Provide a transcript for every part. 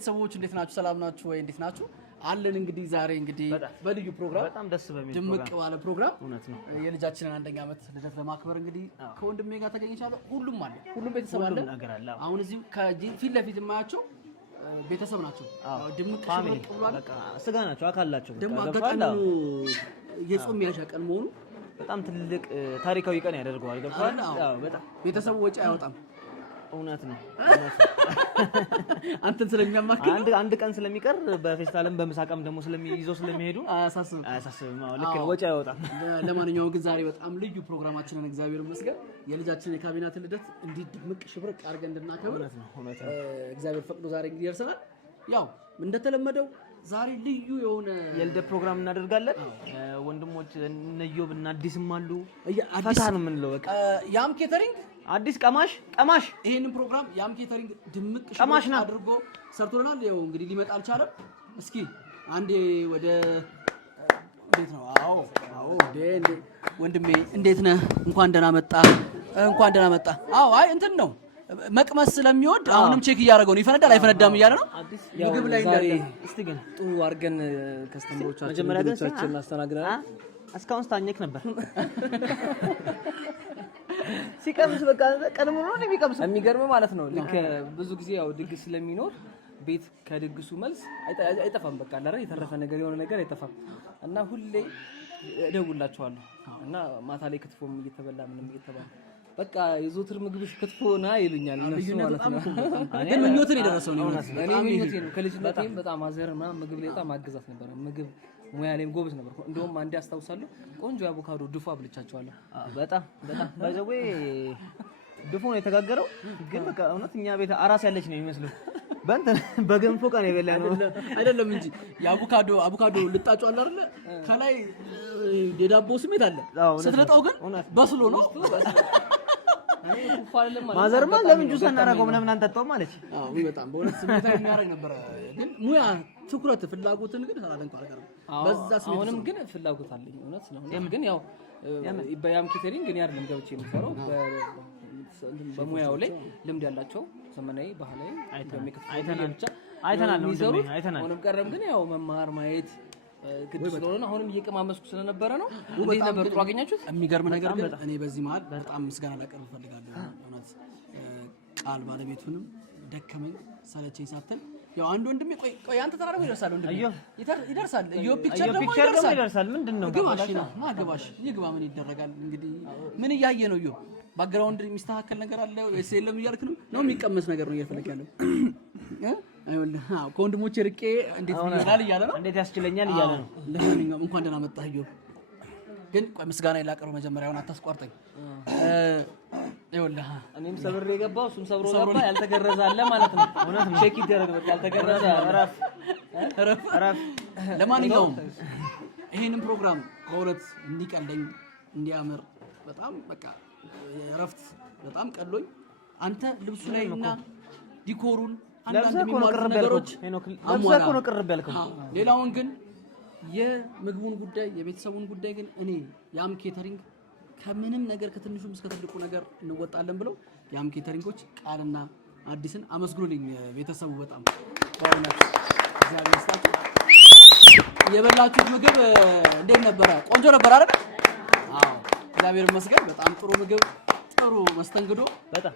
ቤተሰቦች እንዴት ናችሁ? ሰላም ናችሁ ወይ? እንዴት ናችሁ? አለን እንግዲህ ዛሬ እንግዲህ በልዩ ፕሮግራም በጣም ደስ በሚል ድምቅ ባለ ፕሮግራም እውነት ነው የልጃችንን አንደኛ ዓመት ልደት ለማክበር እንግዲህ ከወንድሜ ጋር ተገኝቻለሁ። ሁሉም አለ፣ ሁሉም ቤተሰብ አለ። አሁን እዚህ ፊት ለፊት የማያቸው ቤተሰብ ናቸው። ድምቅ ሽብርቅ ብሏል። በቃ ስጋ ናቸው፣ አካል ናቸው። ደግሞ አጋጣሚ የጾም ያሻ ቀን መሆኑ በጣም ትልቅ ታሪካዊ ቀን ያደርገዋል። ገብቷል? አዎ በጣም ቤተሰቡ ወጪ አያወጣም። እውነት ነው አንተን ስለሚያማክል አንድ ቀን ስለሚቀር በፌስታልም በመሳቀም ደግሞ ስለሚይዘው ስለሚሄዱ አያሳስብም። አዎ ልክ ነው፣ ወጪ አይወጣም። ለማንኛውም ግን ዛሬ በጣም ልዩ ፕሮግራማችንን እግዚአብሔር ይመስገን የልጃችንን የካቢናት ልደት እንዲህ ድምቅ ሽብርቅ አድርገን እንድናከብር እውነት ነው እግዚአብሔር ፈቅዶ ዛሬ እንግዲህ ደርሰናል። ያው እንደተለመደው ዛሬ ልዩ የሆነ የልደት ፕሮግራም እናደርጋለን። ወንድሞች እነ ኢዮብ እና አዲስም አሉ። ፈታ ነው የምንለው በቃ ያም ኬተሪንግ አዲስ ቀማሽ ይሄንን ፕሮግራም ያም ኬተሪንግ ድምቅ ቀማሽ አድርጎ ሰርቶናል። ያው እንግዲህ ሊመጣ አልቻለም። እስኪ አንዴ ወደ እንዴት ነው? አዎ ወንድሜ እንዴት ነህ? እንኳን ደህና መጣ። አዎ አይ እንትን ነው መቅመስ ስለሚወድ አሁንም ቼክ እያደረገው ነው። ይፈነዳል አይፈነዳም እያለ ነው። ምግብ ላይ እንዳለ እስቲ ግን ጥሩ አድርገን ከስተመሮቻችን መጀመሪያ ግን እናስተናግዳለን። እስካሁን ስታኘክ ነበር ሲቀምስ በቃ ቀድሞ ነው የሚቀምሰው። የሚገርም ማለት ነው። ልክ ብዙ ጊዜ ያው ድግስ ስለሚኖር ቤት ከድግሱ መልስ አይጠፋም። በቃ አላረ የተረፈ ነገር የሆነ ነገር አይጠፋም እና ሁሌ እደውላቸዋለሁ እና ማታ ላይ ክትፎም እየተበላ ምንም እየተባለ በቃ የዞትር ምግብ ክትፎና ይሉኛል እነሱ ማለት ነው። ግን ምኞትን የደረሰው ነው። እኔ ምኞቴ ነው። ከልጅነቴም በጣም አዘርና ምግብ ላይ በጣም አግዛት ነበር። ምግብ ሙያ ላይም ጎበዝ ነበር። እንደውም አንዴ አስታውሳለሁ ቆንጆ አቮካዶ ድፎ አብልቻቸዋለሁ። በጣም ባይዘዌ ድፎ ነው የተጋገረው። ግን በቃ እውነት እኛ ቤት አራስ ያለች ነው የሚመስለው። በገንፎ ቀን የበላነው አይደለም እንጂ የአቮካዶ ልጣጩ አለ አይደል? ከላይ የዳቦ ስሜት አለ። ስትለጣው ግን በስሎ ነው። ማዘርማ ለምን ጁስ አናረገው ምናምን አንጠጣው ማለች። አዎ በጣም በእውነት ስሜታዊ የሚያደርግ ነበር። ግን ሙያ ትኩረት ፍላጎትን ግን ሳላደንቅ አልቀርም። በዛ ስሜት አሁንም ግን ፍላጎት አለኝ እውነት ነው። ግን ያው በያም ኬተሪንግ ግን አይደለም ገብቼ የምሰራው በሙያው ላይ ልምድ ያላቸው ዘመናዊ ባህላዊ አይተናል ነው። አሁንም ቀረም ግን ያው መማር ማየት ግድ ስለሆነ አሁንም እየቀማመስኩ ስለነበረ ነው። እንዴት ነበር? ጥሩ አገኛችሁት? የሚገርም ነገር ግን እኔ በዚህ መሀል በጣም ምስጋና ላቀርብ እፈልጋለሁ። እውነት ቃል ባለቤቱንም ደከመኝ ሰለቸኝ ሳትል ያው አንድ ወንድሜ ቆይ አንተ ተራራው ይደርሳል ወንድሜ ይደርሳል። ኢዮብ ፒክቸር ደግሞ ይደርሳል። ምንድነው ግባሽ ነው ማገባሽ ይግባ ምን ይደረጋል እንግዲህ ምን እያየ ነው? ኢዮብ ባክግራውንድ የሚስተካከል ነገር አለ ወይስ የለም እያልክ ነው? የሚቀመስ ነገር ነው እየፈለክ ያለው አይወልህ ከወንድሞቼ ርቄ እንዴት ይሆናል እያለ ነው። እንዴት ያስችለኛል እያለ ነው። ለማንኛውም እንኳን ደህና መጣህ ኢዮብ። ግን ቆይ ምስጋና ይላቀርብ መጀመሪያውን አታስቋርጠኝ። አይወልህ እኔም ሰብሬ የገባው እሱም ሰብሮ ገባ። ያልተገረዘ አለ ማለት ነው። እውነት ነው። ቼክ ይደረግ በቃ ያልተገረዘ አረፍ። ለማንኛውም ይሄንን ፕሮግራም በእውነት እንዲቀለኝ እንዲያምር በጣም በቃ እረፍት በጣም ቀሎኝ አንተ ልብሱ ላይና ዲኮሩን አንዳንድ የሚሟሉ ነገሮች ሌላውን ግን የምግቡን ጉዳይ የቤተሰቡን ጉዳይ ግን እኔ ያም ኬተሪንግ ከምንም ነገር ከትንሹም እስከ ትልቁ ነገር እንወጣለን ብለው ያም ኬተሪንጎች ቃልና አዲስን አመስግኑልኝ። ቤተሰቡ በጣም በእውነት እግዚአብሔር ይስጣችሁ። የበላችሁት ምግብ እንዴት ነበረ? ቆንጆ ነበር አይደል? አዎ እግዚአብሔር ይመስገን። በጣም ጥሩ ምግብ ጥሩ መስተንግዶ በጣም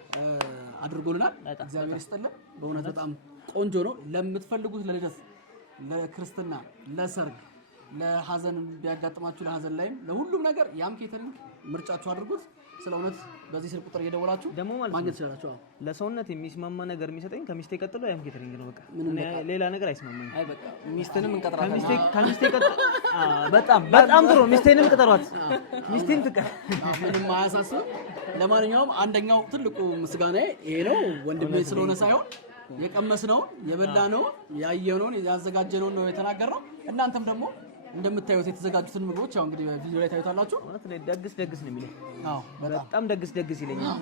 አድርጎልናል። እግዚአብሔር ይስጥልን። በእውነት በጣም ቆንጆ ነው። ለምትፈልጉት ለልደት፣ ለክርስትና፣ ለሰርግ፣ ለሐዘን ቢያጋጥማችሁ ለሐዘን ላይም ለሁሉም ነገር ያም ኬተሪንግ ምርጫችሁ አድርጉት። ስለእውነት በዚህ ስልክ ቁጥር እየደወላችሁ ደግሞ ማግኘት ትችላላችሁ። ለሰውነት የሚስማማ ነገር የሚሰጠኝ ከሚስቴ ቀጥሎ ያም ኬተሪንግ ነው። በቃ ሌላ ነገር አይስማማኝ። አይ በቃ ሚስትንም እንቀጥራለን። ከሚስቴ ቀጥሎ በጣም ጥሩ ሚስቴንም ቅጠሯት። ሚስቴን ትቀር ምንም አያሳስብም። ለማንኛውም አንደኛው ትልቁ ምስጋናዬ ይሄ ነው። ወንድሜ ስለሆነ ሳይሆን የቀመስነውን የበላነውን ያየነውን ያዘጋጀነውን ነው የተናገርነው። እናንተም ደግሞ እንደምታዩት የተዘጋጁትን ምግቦች ያው እንግዲህ ቪዲዮ ላይ ታዩታላችሁ። ደግስ ነው የሚለው። አዎ በጣም ደግስ ይለኛል።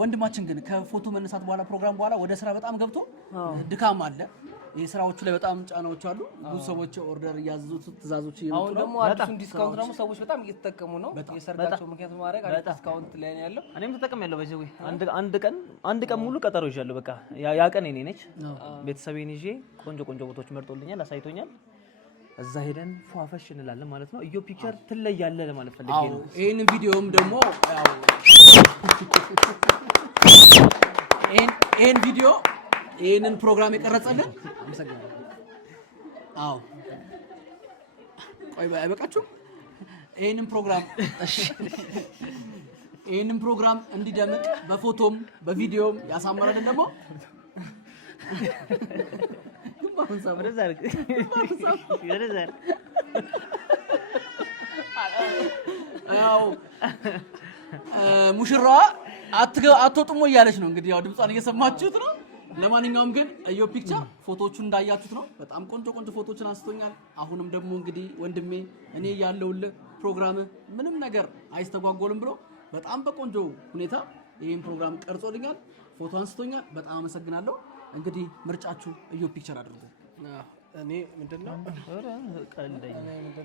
ወንድማችን ግን ከፎቶ መነሳት በኋላ ፕሮግራም በኋላ ወደ ስራ በጣም ገብቶ ድካም አለ። ይሄ ስራዎቹ ላይ በጣም ጫናዎች አሉ። ብዙ ሰዎች ኦርደር እያዘዙት ትእዛዞች እየመጡ አሁን ደግሞ አዲሱን ዲስካውንት ደግሞ ሰዎች በጣም እየተጠቀሙ ነው። የሰርጋቸው ምክንያት ማድረግ አዲስ ዲስካውንት ላይ ነው ያለው። እኔም ተጠቅሜያለሁ። በዚህ አንድ ቀን ሙሉ ቀጠሮ ይዣለሁ። በቃ ያ ቀን እኔ ነች ቤተሰቤን ይዤ ቆንጆ ቦታዎች መርጦልኛል፣ አሳይቶኛል። እዛ ሄደን ፏፈሽ እንላለን ማለት ነው። ኢዮ ፒክቸር ትለያለህ ለማለት ፈልጌ ነው። ይሄንን ቪዲዮም ደግሞ ያው ይሄን ቪዲዮ ይሄንን ፕሮግራም የቀረጸልን አመሰግናለሁ። አዎ ቆይ አይበቃችሁም? ይሄንን ፕሮግራም እንዲደምቅ በፎቶም በቪዲዮም ያሳመረልን ደግሞ ያው ሙሽራዋ አትወጡም እያለች ነው እንግዲህ ያው ድምጿን እየሰማችሁት ነው። ለማንኛውም ግን ኢዮ ፒክቸር ፎቶዎቹን እንዳያችሁት ነው። በጣም ቆንጆ ፎቶዎችን አንስቶኛል። አሁንም ደግሞ እንግዲህ ወንድሜ እኔ ያለውልህ ፕሮግራም ምንም ነገር አይስተጓጎልም ብሎ በጣም በቆንጆ ሁኔታ ይሄን ፕሮግራም ቀርጾልኛል፣ ፎቶ አንስቶኛል። በጣም አመሰግናለሁ። እንግዲህ ምርጫችሁ ኢዮ ፒክቸር አድርጉ። እኔ ምንድነው ቀልደኛ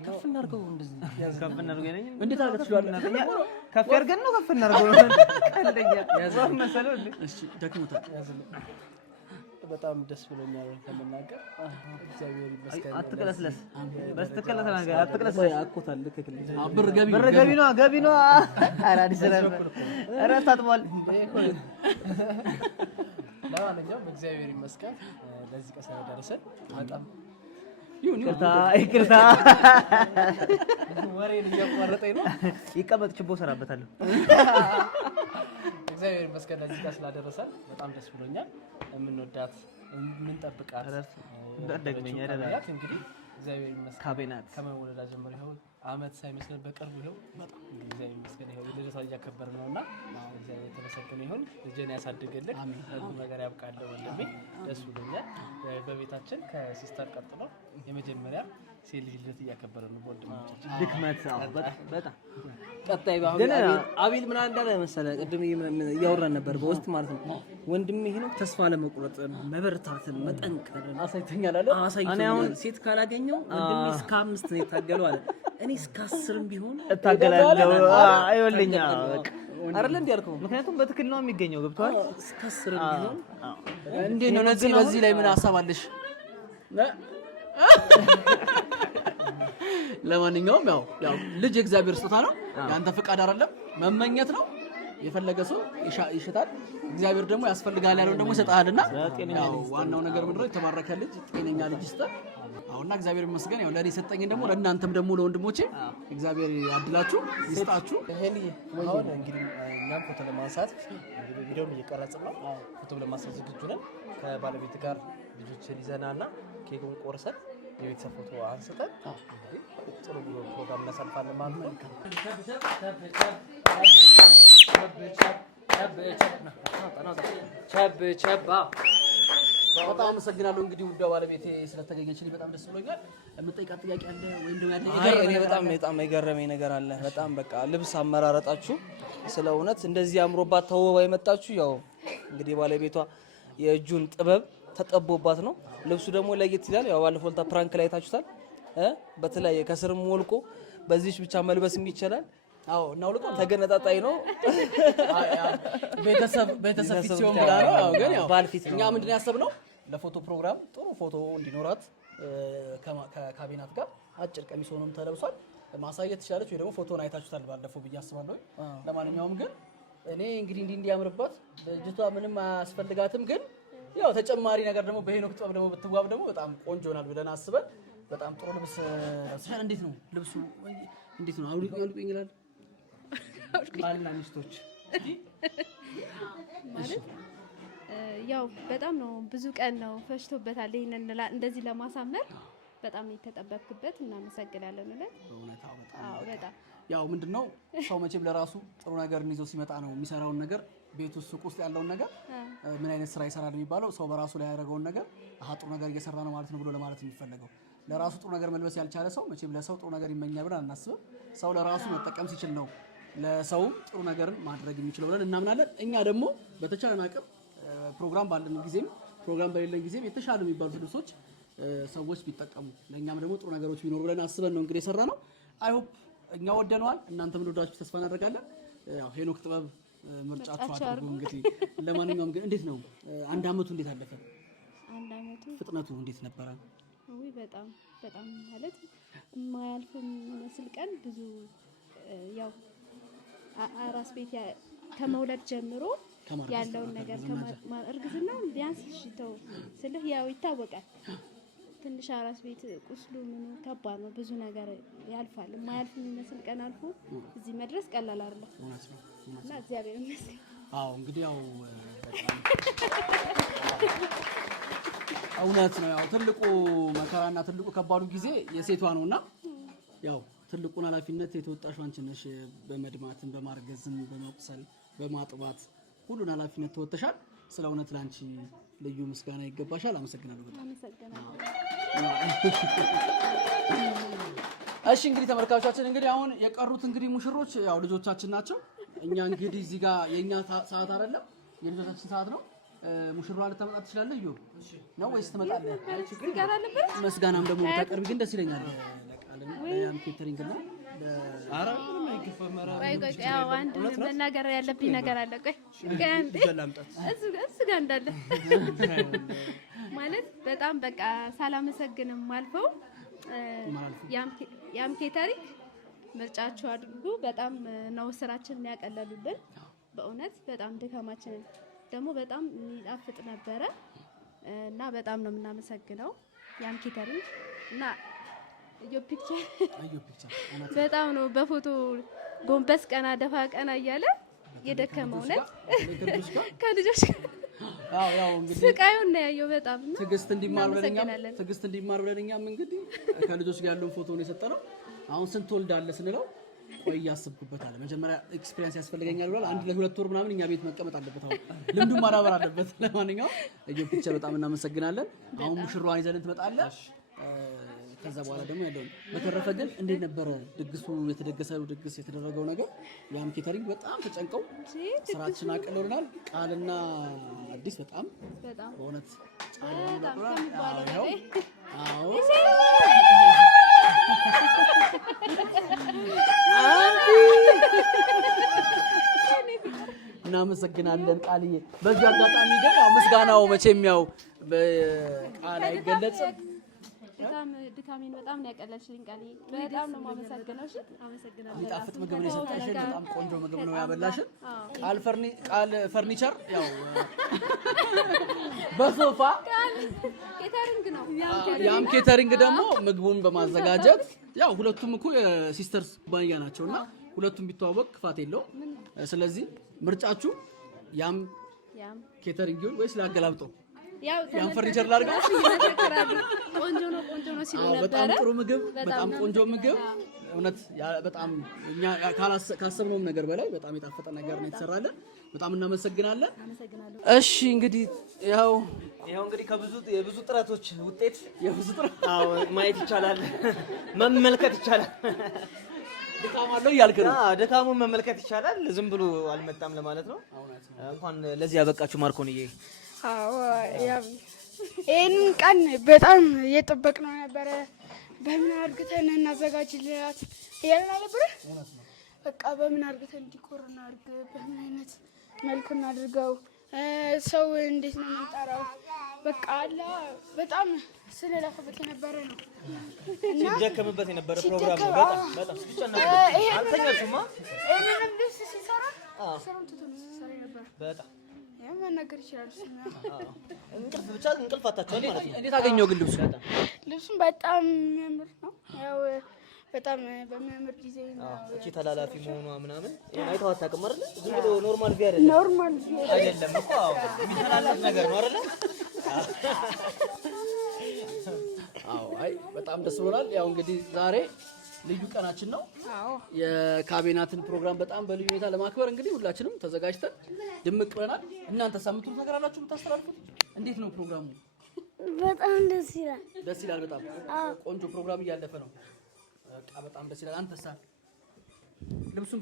ከፍ እናድርገው እንደዚህ ከፍ እናድርገው ነኝ እንዴት አድርገህ ትችላለህ? ከፍ ያርገን ነው ከፍ እናድርገው ቀልደኛ ያዛው መሰለው እንዴ? እሺ ደክሞታል። በጣም ደስ ብሎኛል ለመናገር። እግዚአብሔር ይመስገን። አትቀለስለስ በስተቀለሰ ነገር አትቀለስለስ አቆታል ልከክልኝ ብር ገቢ ነው አራዲስ ረስ ታጥሟል። ለማንኛውም እግዚአብሔር ይመስገን ለዚህ ቀን ስለደረሰን በጣም ይቅርታ ወሬን እያቋረጠኝ ነው። ይቀመጥ ችቦ ሰራበታለሁ። እግዚአብሔር ይመስገን ለዚህ ቀን ስላደረሰን በጣም ደስ ብሎኛል። የምንወዳት የምንጠብቃት ደግመኛ አይደለም እንግዲህ እግዚአብሔር ይመስገን ካቤናት ከመወለዳ ጀምሮ ይኸው አመት ሳይመስለን በቅርቡ ይኸው በጣም እግዚአብሔር ይመስገን ይኸው ልደቷ እያከበርን ነውና እግዚአብሔር የተመሰገነ ይሁን። ልጄን ያሳድግልኝ፣ ሁሉ ነገር ያብቃልህ ወንድሜ። ደስ ብሎኛል። በቤታችን ከሲስተር ቀጥሎ የመጀመሪያ ሴት ልጅ ልደት እያከበርን ነው በወንድሞቻችን ድክመት። በጣም ቀጣይ ግን አቤል ምን እንዳለ መሰለህ ቅድም እያወራን ነበር በውስጥ ማለት ነው። ወንድሜ ይሄ ነው ተስፋ ለመቁረጥ መበርታትን መጠንከርን አሳይቶኛል አለ። እኔ አሁን ሴት ካላገኘው ወንድሜ እስከ 5 ነው የታገለው አለ። እኔ እስከ 10ም ቢሆን እታገላለሁ። አይወልኛ በቃ አይደል እንዴ ያልከው? ምክንያቱም በትክክል ነው የሚገኘው። ገብቷል። እስከ 10ም ቢሆን እንዴ ነው ለዚህ በዚህ ላይ ምን ሐሳብ አለሽ? ለማንኛውም ያው ልጅ የእግዚአብሔር ስጦታ ነው። ያንተ ፍቃድ አይደለም፣ መመኘት ነው። የፈለገ ሰው ይሽታል፣ እግዚአብሔር ደግሞ ያስፈልጋል ያለውን ደግሞ ይሰጣልና ያው ዋናው ነገር ምንድነው? የተባረከ ልጅ ጤነኛ ልጅ ይስጠን። አሁንና እግዚአብሔር ይመስገን ያው ለኔ ሰጠኝን ደግሞ ለእናንተም ደግሞ ለወንድሞቼ እግዚአብሔር ያድላችሁ ይስጣችሁ። ሄሊ አሁን እንግዲህ እኛም ፎቶ ለማንሳት ቪዲዮም እየቀረጽን ነው። ፎቶ ለማንሳት ዝግጁ ነን። ከባለቤት ጋር ልጆችን ይዘናና ኬኩን ቆርሰን የቤተሰብ ፎቶ አንስተን እንግዲህ ጥሩ ፕሮግራም እናሳልፋለን ማለት ነው። በጣም አመሰግናለሁ። እንግዲህ ውዷ ባለቤቴ ስለተገኘችልኝ በጣም ደስ ብሎኛል። የምጠይቃት ጥያቄ አለ ወይም ደግሞ ያለ እኔ በጣም የገረመኝ ነገር አለ። በጣም በቃ ልብስ አመራረጣችሁ ስለ እውነት እንደዚህ አምሮባት ተውባ የመጣችሁ ያው እንግዲህ ባለቤቷ የእጁን ጥበብ ተጠቦባት ነው። ልብሱ ደግሞ ለየት ይላል። ያው ባለፈው ለታ ፕራንክ ላይ ታችሁታል በተለያየ ከስርም ወልቆ በዚህች ብቻ መልበስም ይችላል። አዎ እናውልቆ ተገነጣጣይ ነው። ቤተሰብ ፊት ሲሆን ብላ ነው። አዎ ግን ያው ባልፊት እኛ ምንድነው ያሰብነው ለፎቶ ፕሮግራም ጥሩ ፎቶ እንዲኖራት ከካቢናት ጋር አጭር ቀሚስ ሆኖም ተለብሷል ማሳየት ትችላለች ወይ ደግሞ ፎቶን አይታችሁታል ባለፈው ብዬ አስባለሁ። ለማንኛውም ግን እኔ እንግዲህ እንዲያምርባት ልጅቷ ምንም አያስፈልጋትም ግን ያው ተጨማሪ ነገር ደግሞ በሄኖክ ጥበብ ደግሞ ብትዋብ ደግሞ በጣም ቆንጆ ይሆናል ብለን አስበን በጣም ጥሩ ልብስ ለብሰሻል። እንዴት ነው ልብሱ? እንዴት ነው አውልቁኝ ይላል ባልና ሚስቶች ማለት ያው በጣም ነው ብዙ ቀን ነው ፈሽቶበታል። ይሄንን እንደዚህ ለማሳመር በጣም የተጠበቅበት እናመሰግናለን። በጣም ያው ምንድነው ሰው መቼም ለራሱ ጥሩ ነገር ይዞ ሲመጣ ነው የሚሰራውን ነገር ቤት ውስጥ ሱቅ ውስጥ ያለውን ነገር ምን አይነት ስራ ይሰራል የሚባለው ሰው በራሱ ላይ ያደረገውን ነገር ጥሩ ነገር እየሰራ ነው ማለት ነው ብሎ ለማለት የሚፈልገው። ለራሱ ጥሩ ነገር መልበስ ያልቻለ ሰው መቼም ለሰው ጥሩ ነገር ይመኛል ብለን አናስብም። ሰው ለራሱ መጠቀም ሲችል ነው ለሰው ጥሩ ነገርን ማድረግ የሚችለው ብለን እናምናለን። እኛ ደግሞ በተቻለን አቅም ፕሮግራም ባለን ጊዜም ፕሮግራም በሌለን ጊዜ የተሻሉ የሚባሉ ልብሶች ሰዎች ቢጠቀሙ ለኛም ደግሞ ጥሩ ነገሮች ቢኖሩ ብለን አስበን ነው እንግዲህ የሰራ ነው። አይ ሆፕ እኛ ወደነዋል፣ እናንተም እንደወዳችሁ ተስፋ እናደርጋለን። ያው ሄኖክ ጥበብ ምርጫችሁ አድርጉ። እንግዲህ ለማንኛውም ግን እንዴት ነው አንድ አመቱ እንዴት አለፈ? አንድ አመቱ ፍጥነቱ እንዴት ነበረ? ወይ በጣም ማለት የማያልፍ የሚመስል ቀን ብዙ ያው አራስ ቤት ከመውለድ ጀምሮ ያለውን ነገር እርግዝና ቢያንስ ሽተው ስልህ ያው ይታወቃል። ትንሽ አራስ ቤት ቁስሉ ምን ከባድ ነው፣ ብዙ ነገር ያልፋል። የማያልፍ የሚመስል ቀን አልፎ እዚህ መድረስ ቀላል አይደለም እና እግዚአብሔር ይመስገን። አዎ እንግዲህ ያው በጣም እውነት ነው። ያው ትልቁ መከራና ትልቁ ከባዱ ጊዜ የሴቷ ነውና ያው ትልቁን ኃላፊነት የተወጣሽው አንቺ ነሽ። በመድማትን በማርገዝም በመቁሰል በማጥባት ሁሉን ኃላፊነት ተወጥተሻል። ስለ እውነት ላንቺ ልዩ ምስጋና ይገባሻል። አመሰግናለሁ በጣም አመሰግናለሁ። እሺ እንግዲህ ተመልካቾቻችን እንግዲህ አሁን የቀሩት እንግዲህ ሙሽሮች ያው ልጆቻችን ናቸው። እኛ እንግዲህ እዚህ ጋር የኛ ሰዓት አይደለም የልጆቻችን ሰዓት ነው። ሙሽራዋ ልታመጣ ትችላለህ እዩ ነው ወይስ ትመጣለህ? ምስጋናም ደግሞ ታቀርቢ ግን ደስ ይለኛል። ለቃልን ያን ኬተሪንግ እና አራ ምንም አይገፋም። ቆይ ያው አንድ መናገር ያለብኝ ነገር አለ። ቆይ እሱ ጋር እንዳለ ማለት በጣም በቃ ሳላመሰግንም አልፈው ያም ኬተሪንግ ምርጫችሁ አድርጉ። በጣም ነው ስራችንን ያቀለሉልን። በእውነት በጣም ድካማችንን ደግሞ በጣም የሚጣፍጥ ነበረ እና በጣም ነው የምናመሰግነው ያም ኬተሪንግ እና ኢዮ ፒክቸር በጣም ነው በፎቶ ጎንበስ ቀና ደፋ ቀና እያለ የደከመው ነው ከልጆች ያው እንግዲህ ስቃዩን ነው ያየው። በጣም ትግስት እንዲማር ብለኛም እንግዲህ ከልጆች ጋር ያለውን ፎቶ ነው የሰጠነው። አሁን ስንት ወልዳለ ስንለው ቆይ ያስብኩበት አለ። መጀመሪያ ኤክስፒሪየንስ ያስፈልገኛል ብሏል። አንድ ለሁለት ወር ምናምን እኛ ቤት መቀመጥ አለበት። አሁን ልምዱን ማዳበር አለበት። ለማንኛውም ኢዮ ፒክቸር በጣም እናመሰግናለን። አሁን ሙሽራዋን ይዘን ትመጣለህ። ከዛ በኋላ ደግሞ ያለው በተረፈ ግን እንዴት ነበረ ድግሱ? የተደገሰው ድግስ የተደረገው ነገር ያም ኬተሪንግ በጣም ተጨንቀው ስራችን አቀለውልናል። ቃልና አዲስ በጣም በእውነት አዎ እናመሰግናለን ቃልዬ። በዚህ አጋጣሚ ግን ምስጋናው መቼም ያው በቃል አይገለጽም። ድካሜን በጣም ነው ያቀለልሽልኝ ቃልዬ። በጣም ነው የማመሰግነው። እሺ አመሰግናለሁ። የሚጣፍጥ ምግብ ነው የሰጠሽን። በጣም ቆንጆ ምግብ ነው ያበላሽን። ቃል ፈርኒቸር ያው በሶፋ ኬተሪንግ ነው ያም ኬተሪንግ ደግሞ ምግቡን በማዘጋጀት ያው ሁለቱም እኮ የሲስተርስ ኩባንያ ናቸውና ሁለቱም ቢተዋወቅ ክፋት የለውም። ስለዚህ ምርጫችሁ ያም ኬተሪንግ ይሁን ወይስ ላገላብጠው? ያም ፈርኒቸር ላድርገው? ቆንጆ ነው ሲሉ ነበር። በጣም ጥሩ ምግብ፣ በጣም ቆንጆ ምግብ። እውነት በጣም እኛ ካሰብነውም ነገር በላይ በጣም የጣፈጠ ነገር ነው የተሰራለን። በጣም እናመሰግናለን። እሺ እንግዲህ ያው እንግዲህ የብዙ ጥረቶች ውጤት ማየት ይቻላል፣ መመልከት ይቻላል። ድካም አለው እያልክ ነው? ድካሙን መመልከት ይቻላል። ዝም ብሎ አልመጣም ለማለት ነው። እንኳን ለዚህ ያበቃችሁ ማርኮንዬ። ይህንን ቀን በጣም እየጠበቅነው ነበረ። በምን አድርገን እናዘጋጅላት እያልን ነበረ። በቃ በምን አድርገን ዲኮር እናድርግ፣ በምን አይነት መልኩ እናድርገው፣ ሰው እንዴት ነው የምንጠራው፣ በቃ አላ በጣም ስለለፈበት የነበረ ነው እና ሲደከምበት የነበረ ፕሮግራም ነው። በጣም ሲጨነቅ አንተኛችሁማ ይሄንን ልብስ ሲሰራ ስራውን ትቶ ነው ሲሰራ ነበር። በጣም መናገር ይችላል። እንቅልፍ አታችኋል ማለት ነው። እንዴት አገኘው ግን ልብሱን በጣም የሚያምር ነው። ያው በጣም በሚያምር ዲዛይን ነው። እቺ ተላላፊ መሆኗ ምናምን አይተው አታውቅም አይደል? ዝም ብሎ ኖርማል ቪ አይደለም። ኖርማል ቪ አይደለም እኮ የሚተላለፍ ነገር ነው አይደል? አዎ አይ በጣም ደስ ብሎናል። ያው እንግዲህ ዛሬ ልዩ ቀናችን ነው። የካቤናትን ፕሮግራም በጣም በልዩ ሁኔታ ለማክበር እንግዲህ ሁላችንም ተዘጋጅተን ድምቅ ብለናል። እናንተ ሳምንቱ ነገር አላችሁ የምታስተላልፉት? እንዴት ነው ፕሮግራሙ? በጣም ደስ ይላል። ደስ ይላል። በጣም ቆንጆ ፕሮግራም እያለፈ ነው። በቃ በጣም ደስ ይላል። አንተሳ ልብሱን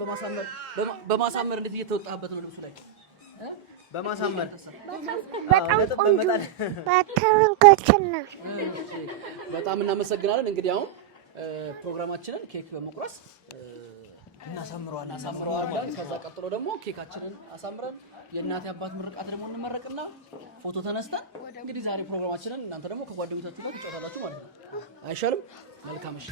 በማሳመር እንዴት እየተወጣበት ነው? ልብሱ ላይ በማሳመር በጣም ቆንጆ በተንኮችና በጣም እናመሰግናለን። እንግዲህ አሁን ፕሮግራማችንን ኬክ በመቁረስ እናሳምረዋለን። ከዛ ቀጥሎ ደግሞ ኬካችንን አሳምረን የእናት አባት ምርቃት ደግሞ እንመረቅና ፎቶ ተነስተን እንግዲህ ዛሬ ፕሮግራማችንን እናንተ ደግሞ ከጓደኞቻችሁ ጋር ትጫወታላችሁ ማለት ነው። አይሻልም? መልካም እሺ።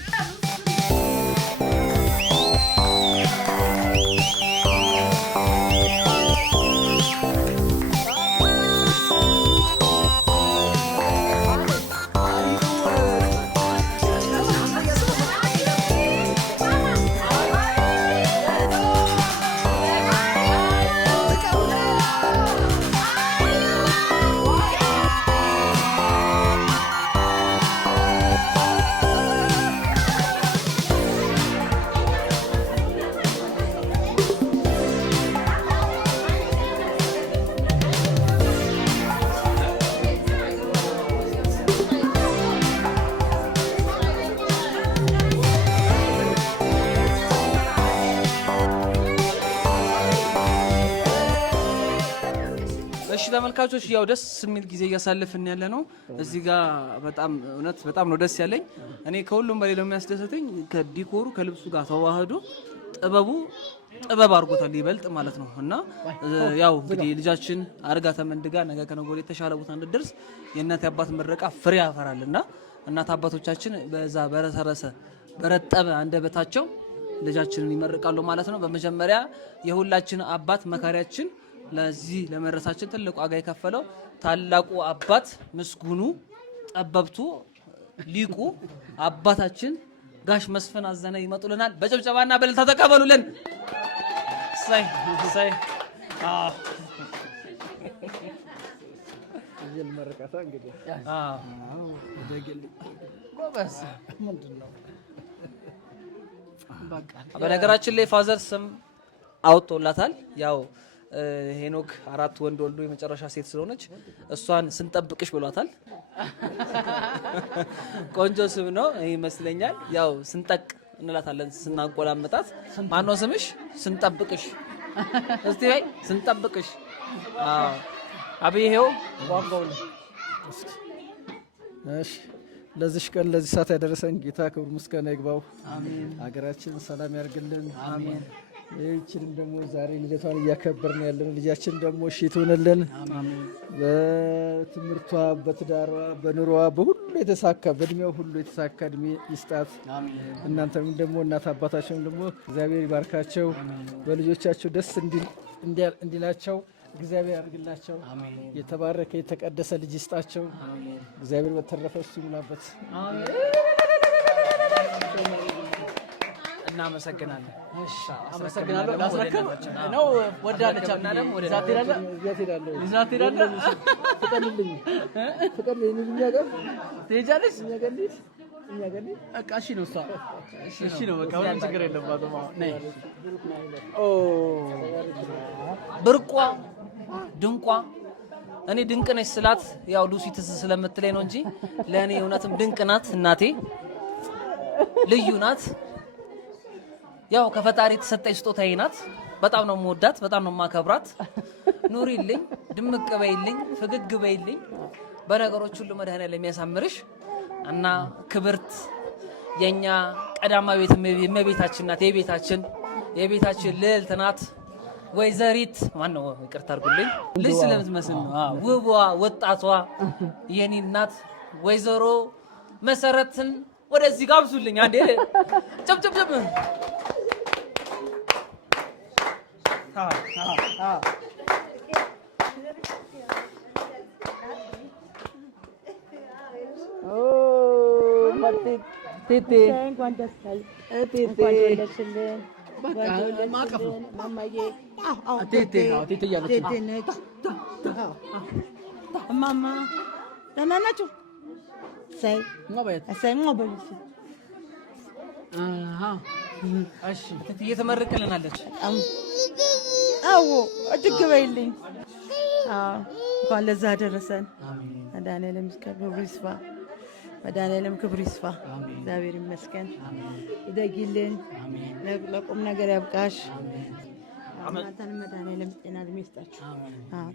ተመልካቾች ያው ደስ የሚል ጊዜ እያሳለፍን ያለ ነው። እዚህ ጋር በጣም ነው ደስ ያለኝ። እኔ ከሁሉም በላይ የሚያስደስተኝ ከዲኮሩ ከልብሱ ጋር ተዋህዶ ጥበብ አድርጎታል ይበልጥ ማለት ነው። እና ያው እንግዲህ ልጃችን አርጋ ተመንድጋ ነገ ከነገ ወዲያ የተሻለ ቦታ እንድትደርስ የእናት አባት ምረቃ ፍሬ ያፈራልና እናት አባቶቻችን በዛ በረጠበ አንደበታቸው ልጃችንን ይመርቃሉ ማለት ነው። በመጀመሪያ የሁላችን አባት መካሪያችን ለዚህ ለመረሳችን ትልቁ ዋጋ የከፈለው ታላቁ አባት ምስጉኑ ጠበብቱ ሊቁ አባታችን ጋሽ መስፍን አዘነ ይመጡልናል። በጭብጨባና በእልልታ ተቀበሉልን። ሳይ መረቃታ እንግዲህ ጎበዝ ምንድነው? በነገራችን ላይ ፋዘር ስም አውጥቶላታል። ያው ሄኖክ 4 ወንድ ወልዶ የመጨረሻ ሴት ስለሆነች እሷን ስንጠብቅሽ ብሏታል። ቆንጆ ስም ነው ይመስለኛል። ያው ስንጠቅ እንላታለን ስናንቆላመጣት። ማነው ስምሽ? ስንጠብቅሽ። እስቲ በይ ስንጠብቅሽ። አብይ ሄው ዋጋው ነው። እሺ ለዚህ ቀን ለዚህ ሰዓት ያደረሰን ጌታ ክብር ምስጋና ይግባው። አሜን። ሀገራችን ሰላም ያርግልን። አሜን። ይህችንም ደግሞ ዛሬ ልደቷን እያከበርን ያለን ልጃችን ደግሞ እሺ ትሆንልን። በትምህርቷ፣ በትዳሯ፣ በኑሮዋ በሁሉ የተሳካ በእድሜው ሁሉ የተሳካ እድሜ ይስጣት። እናንተም ደግሞ እናት አባታቸውም ደግሞ እግዚአብሔር ይባርካቸው። በልጆቻቸው ደስ እንዲላቸው እግዚአብሔር ያድርግላቸው። የተባረከ የተቀደሰ ልጅ ይስጣቸው። እግዚአብሔር በተረፈ እሱ ይሙላበት። እናመሰግናለን። አመሰግናለሁ። ላስረክብ ነው ወዳለች እና ደግሞ ወደ ዛት ሄዳለሁ። ፍቀድልኝ እኛ ጋር ትሄጃለሽ? እኛ ጋር እንሂድ። በቃ እሺ ነው እሷ እሺ ነው በቃ ምንም ችግር የለባትም። ነይ ብርቋ ድንቋ እኔ ድንቅ ነች ስላት ያው ሉሲ ትዝ ስለምትለኝ ነው እንጂ ለእኔ እውነትም ድንቅ ናት እናቴ፣ ልዩ ናት። ያው ከፈጣሪ የተሰጠኝ ስጦታዬ ናት። በጣም ነው የምወዳት፣ በጣም ነው የማከብራት። ኑሪልኝ፣ ድምቅ በይልኝ፣ ፍግግ በይልኝ። በነገሮች ሁሉ መድኃኒዓለም የሚያሳምርሽ እና ክብርት የኛ ቀዳማዊት እመቤታችን ናት። የቤታችን ልዕልት ናት። ወይዘሪት ማን ነው? ይቅርታ አድርጉልኝ፣ ልጅ ስለምትመስል ነው። ውቧ ወጣቷ የኔ እናት ወይዘሮ መሰረትን ወደዚህ ጋብዙልኝ። አንዴ ጨብጨብ እማማ ደህና ናችሁ? እየተመረቀልናለች። አዎ እጅግ በይልኝ። እንኳን ለዛ ደረሰን። መድኃኒዓለም ክብሩ ይስፋ። እግዚአብሔር ይመስገን። ይደጊልን፣ ለቁም ነገር ያብቃሽ። እናንተንም መድኃኒዓለም ጤና እድሜ ይስጣችሁ።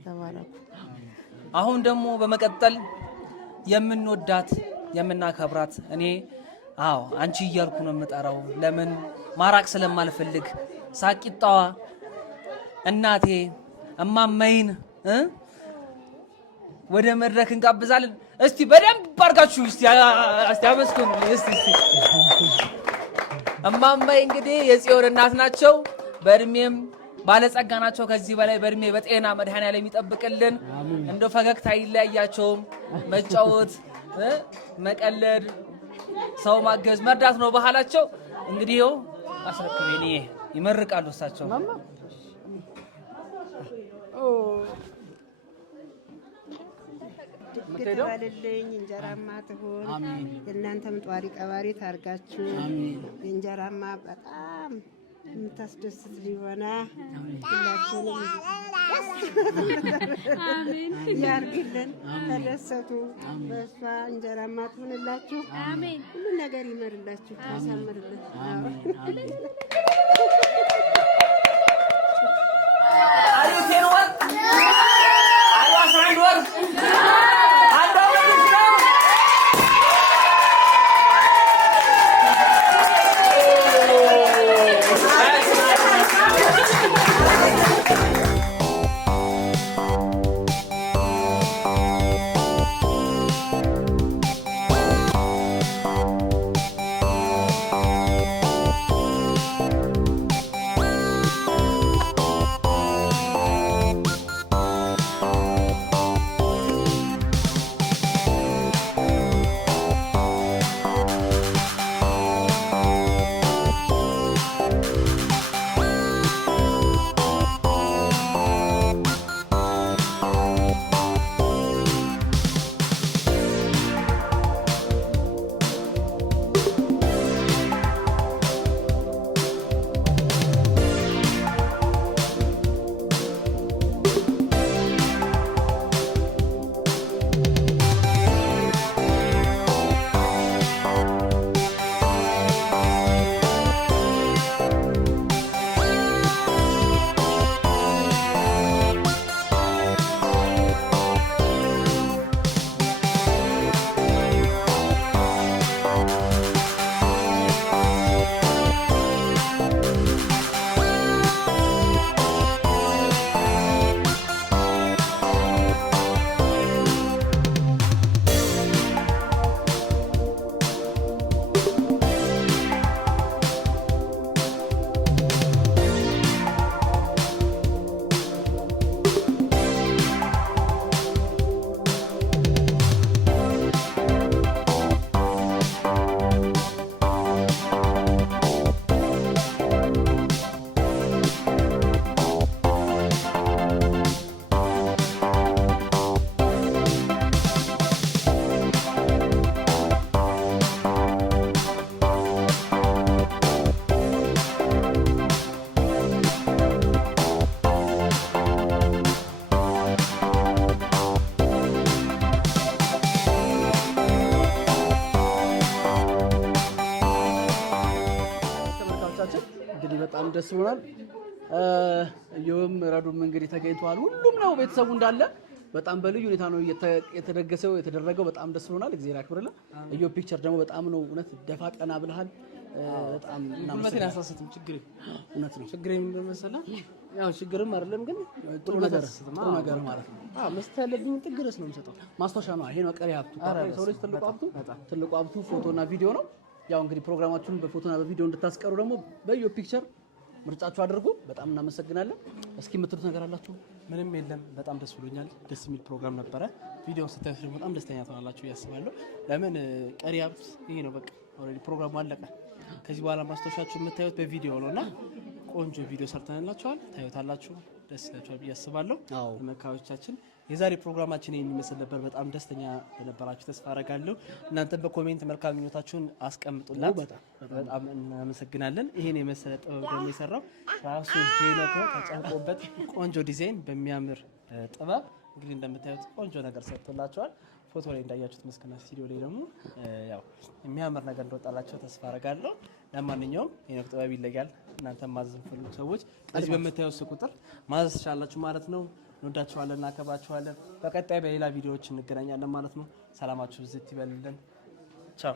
ተባረኩ። አሁን ደግሞ በመቀጠል የምንወዳት የምናከብራት እኔ አንቺ እያልኩ ነው የምጠራው፣ ለምን ማራቅ ስለማልፈልግ ሳቂጣዋ እናቴ እማማይን ወደ መድረክ እንጋብዛለን። እስቲ በደንብ አድርጋችሁ እስቲ አመስግኑ። እስቲ እማማይ እንግዲህ የጽዮን እናት ናቸው። በእድሜም ባለጸጋ ናቸው። ከዚህ በላይ በእድሜ በጤና መድኃኒዓለም የሚጠብቅልን። እንደው ፈገግታ አይለያያቸውም። መጫወት፣ መቀለድ፣ ሰው ማገዝ፣ መርዳት ነው ባህላቸው። እንግዲህ ይኸው አስረክቤን ይመርቃሉ እሳቸው። ትበልልኝ እንጀራማ ትሁን። የእናንተም ጧሪ ቀባሪ ታርጋችሁ የእንጀራማ በጣም የምታስደስት ሊሆና ሁላችሁንም ያርግልን። ተደሰቱ። በእሷ እንጀራማ ትሁንላችሁ። ሁሉ ነገር ይመርላችሁ፣ ያሳምርልን። በጣም ደስ ብሎናል። እየውም ረዱም እንግዲህ ተገኝተዋል። ሁሉም ነው ቤተሰቡ እንዳለ በጣም በልዩ ሁኔታ ነው የተደገሰው የተደረገው። በጣም ደስ ብሎናል። እግዚአብሔር ያክብርልን። እዮ ፒክቸር ደግሞ በጣም ነው እውነት ደፋ ቀና ብለሃል። በጣም እናመሰግናለን። ያሳሰትም ችግር እውነት ነው። ችግር ምን መሰለህ፣ ያው ችግርም አይደለም ግን ጥሩ ነገር ማለት ነው። መስጠት ያለብኝ ጥግ ድረስ ነው የምሰጠው። ማስታወሻ ነው። ይሄ ነው ቀሪ ሀብቱ። ሰው ልጅ ትልቁ ሀብቱ ፎቶና ቪዲዮ ነው። ያው እንግዲህ ፕሮግራማችሁን በፎቶና በቪዲዮ እንድታስቀሩ ደግሞ በዮ ፒክቸር ምርጫችሁ አድርጉ። በጣም እናመሰግናለን። እስኪ የምትሉት ነገር አላችሁ? ምንም የለም። በጣም ደስ ብሎኛል። ደስ የሚል ፕሮግራም ነበረ። ቪዲዮውን ስታዩት ደግሞ በጣም ደስተኛ ትሆናላችሁ ያስባለሁ። ለምን ቀሪ ሀብት ይሄ ነው። በቃ ኦልሬዲ ፕሮግራሙ አለቀ። ከዚህ በኋላ ማስታወሻችሁ የምታዩት በቪዲዮ ነውና ቆንጆ ቪዲዮ ሰርተንላችኋል። ታዩታላችሁ፣ ደስ ይላችኋል ብዬ አስባለሁ። ተመልካቾቻችን የዛሬ ፕሮግራማችን ይሄን ይመስል ነበር። በጣም ደስተኛ እንደነበራችሁ ተስፋ አደርጋለሁ። እናንተም በኮሜንት መልካም ምኞታችሁን አስቀምጡላት። በጣም እናመሰግናለን። ይሄን የመሰለ ጥበብ ደግሞ የሰራው ራሱ ሄኖክ ተጨንቆበት ቆንጆ ዲዛይን በሚያምር ጥበብ እንግዲህ እንደምታዩት ቆንጆ ነገር ሰርቶላችኋል። ፎቶ ላይ እንዳያችሁት መስከና ስቱዲዮ ላይ ደግሞ ያው የሚያምር ነገር እንደወጣላችሁ ተስፋ አደርጋለሁ። ለማንኛውም ሄኖክ ጥበብ ይለያል። እናንተ ማዘዝ ፈልጉ ሰዎች እዚህ በምታዩት ቁጥር ማዘዝ ትችላላችሁ ማለት ነው። እንወዳችኋለን፣ እናከብራችኋለን። በቀጣይ በሌላ ቪዲዮዎች እንገናኛለን ማለት ነው። ሰላማችሁ ብዝት ይበልልን። ቻው